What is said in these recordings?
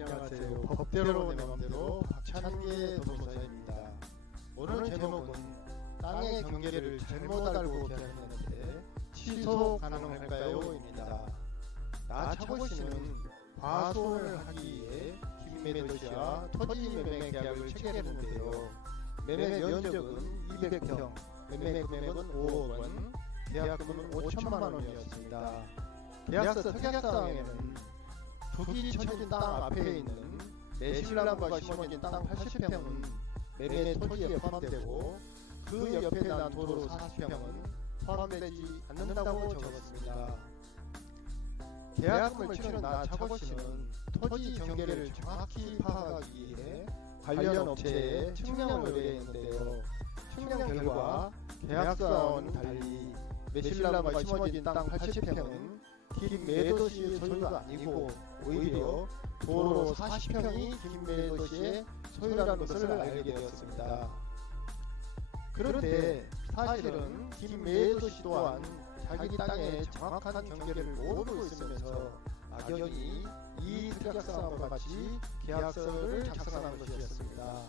안녕하세요. 법대로 내 맘대로 박찬계 변호사입니다. 오늘 제목은 땅의 경계를 잘못 알고 계약했는데 취소 가능할까요?입니다. 나차고 씨는 과소를 하기 위해 김매도 씨와 토지 매매 계약을 체결했는데요. 매매 면적은 200평, 매매 금액은 5억 원, 계약금은 5천만 원이었습니다. 계약서 특약사항에는 조기 처진 땅 앞에 있는 매실나무가 심어진 땅 80평은 매매 토지에 포함되고 그 옆에 난 도로 40평은 포함되지 않는다고 적었습니다. 계약금을 치른 나 차고 씨는 토지 경계를 정확히 파악하기 위해 관련 업체에 측량을 의뢰했는데요. 측량 결과 계약서와는 달리 매실나무가 심어진 땅 80평은 김매도시의 소유가 아니고 오히려 도로 40평이 김매도시의 소유라는 것을 알게 되었습니다. 그런데 사실은 김매도시 또한 자기 땅의 정확한 경계를 모르고 있으면서 막연히 이 특약사항과 같이 계약서를 작성한 것이었습니다.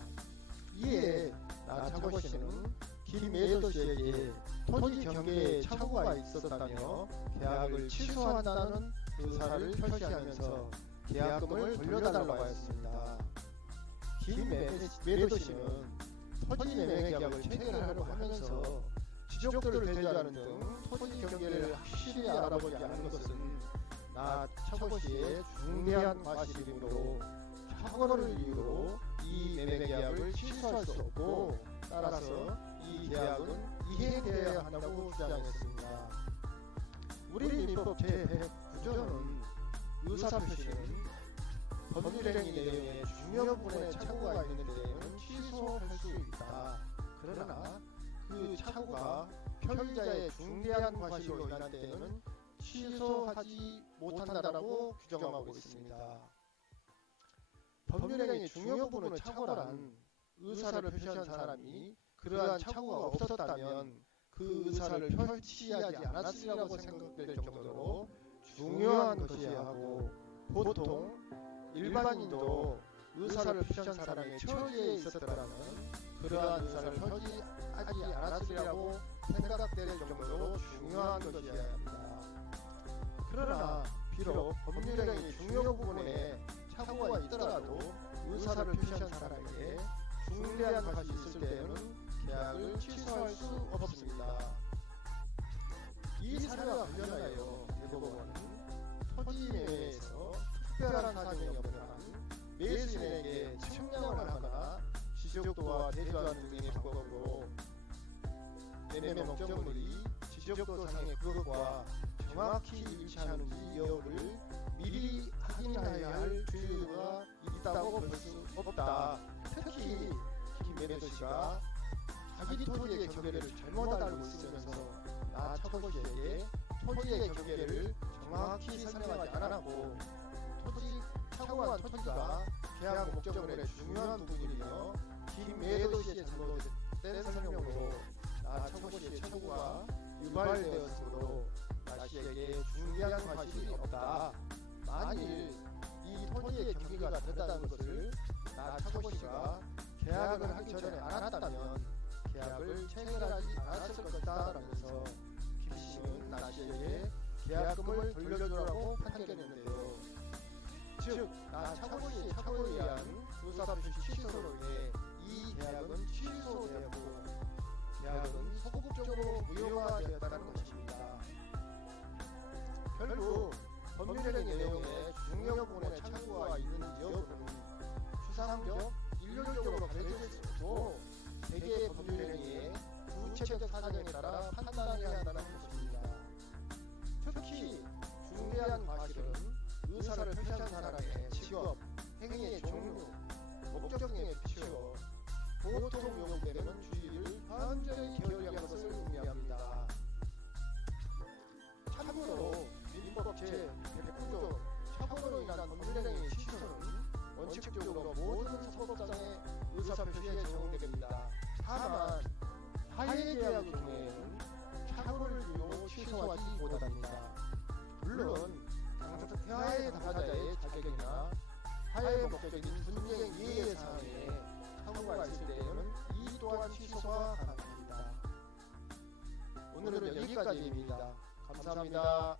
이에 나차고 씨는 김매도시에게 토지 경계에 착오가 있었다며 계약을 취소한다는 의사를 표시하면서 계약금을 돌려달라고 하였습니다. 김매도 씨는 토지 매매 계약을 체결하려고 하면서 지적들을 대조하는 등 토지 경계를 확실히 알아보지 않은 것은 나 차고 씨의 중대한 과실이므로 착오를 이유로 이 매매 계약을 취소할 수 없고 따라서 이 계약은 이해되어야 한다고 주장했습니다. 우리 민법 제109조는 의사표시는 법률행위 내용에 중요 부분에 착오가 있는 데에는 취소할 수 있다. 그러나 그 착오가 표의자의 중대한 과실로 인한 때에는 취소하지 못한다라고 규정하고 있습니다. 법률행위 중요 부분을 착오란 의사를 표시한 사람이 그러한 착오가 없었다면 그 의사를 표시하지 않았으리라고 생각될 정도로 중요한 것이어야 하고 보통 일반인도 의사를 표시한 사람의 처지에 있었더라면 그러한 의사를 표시하지 않았으리라고 생각될 정도로 중요한 것이어야 합니다. 그러나 비록 법률행위 중요 부분에 착오가 있더라도 의사를 표시한 사람에게 중대한 것이 있을 때에는 계약을 취소할 수 없습니다. 이 사례와 관련하여 대법원은 토지 매매에서 특별한 사정이 없는 매수인에게 측량을 하거나 지적도와 대조하는 등의 방법으로 매매 목적물이 지적도 상의 그것과 정확히 일치하는지 여부를 미리 확인해야 할 주의가 있다고 볼 수 없다. 특히 김매도 씨가 자기 토지의 경계를 잘못 알고 있으면서 나 차고씨에게 토지의 경계를 정확히 설명하지 않았고 토지 착오한 토지가 계약 목적물의 중요한 부분이며 김매도 씨의 잘못된 설명으로 나 차고씨의 착오가 유발되었으므로 나 씨에게 중대한 과실이 없다. 만일 이 토지의 경계가 다르다는 것을 나 차고 씨가 계약을 하기 전에 알았다면 계약을 체결하지 않았을 것이다라면서 김 씨는 나 씨에게 계약금을 돌려주라고 판결했는데요. 즉, 나 차고씨의 착오에 의한 의사표시 취소로 인해 이 계약은 취소되었고 구체적 사정에 따라 판단해야 한다는 것입니다. 특히 중대한 과실은 의사를 표시한 사람의 직업, 행위의 종류, 목적 등에 비추어 보통 용되는 주의를 현저히 게을리한 것을 의미합니다. 참고로 민법 제109조 착오로 인한 법률행위 취소는 원칙적으로 모든 사법상의 의사표시에 적용됩니다. 다만 계약의 경우에는 착오를 취소하지 못합니다. 물론 당사자 하해 당사자의 자격이나 하해 직접적인 분쟁 이해 사항에 있을 때에는 이 또한 취소가 가능합니다. 오늘은 여기까지입니다. 감사합니다.